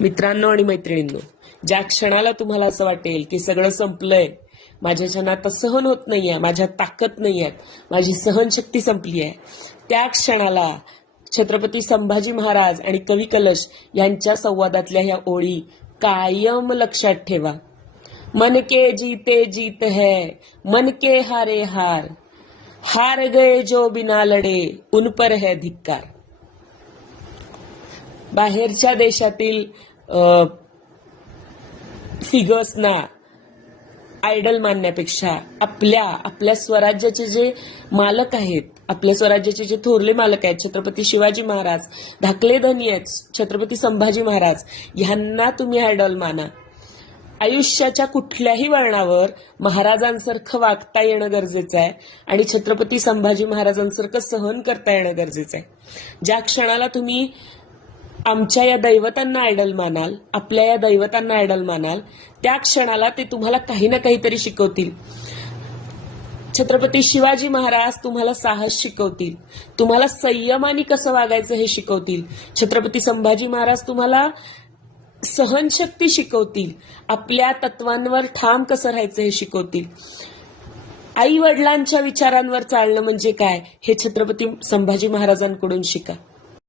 मित्रांनो आणि मैत्रिणींनो, ज्या क्षणाला तुम्हाला असं वाटेल की सगळं संपलंय, माझ्याच्यानं आता सहन होत नाहीये, माझ्यात ताकद नाहीये, माझी सहनशक्ती संपली आहे, त्या क्षणाला छत्रपती संभाजी महाराज आणि कवी कलश यांच्या संवादातल्या ह्या ओळी कायम लक्षात ठेवा. मन के जीते जीत है, मन के हारे हार, हार गए जो बिना लढे उन पर है धिक्कार. बाहेरच्या देशातील फिगर्सना आयडल मानण्यापेक्षा आपल्या स्वराज्याचे जे मालक आहेत, आपल्या स्वराज्याचे जे थोरले मालक आहेत, छत्रपती शिवाजी महाराज, धाकले धनी आहेत छत्रपती संभाजी महाराज, ह्यांना तुम्ही आयडल माना. आयुष्याच्या कुठल्याही वळणावर महाराजांसारखं वागता येणं गरजेचं आहे आणि छत्रपती संभाजी महाराजांसारखं सहन करता येणं गरजेचं आहे. ज्या क्षणाला तुम्ही आमच्या या दैवतांना आयडल मानाल, आपल्या या दैवतांना आयडल मानाल, त्या क्षणाला ते तुम्हाला काही ना काहीतरी शिकवतील. छत्रपती शिवाजी महाराज तुम्हाला साहस शिकवतील, तुम्हाला संयमाने कसं वागायचं हे शिकवतील. छत्रपती संभाजी महाराज तुम्हाला सहनशक्ती शिकवतील, आपल्या तत्वांवर ठाम कसं राहायचं हे शिकवतील. आई वडिलांच्या विचारांवर चालणं म्हणजे काय हे छत्रपती संभाजी महाराजांकडून शिका.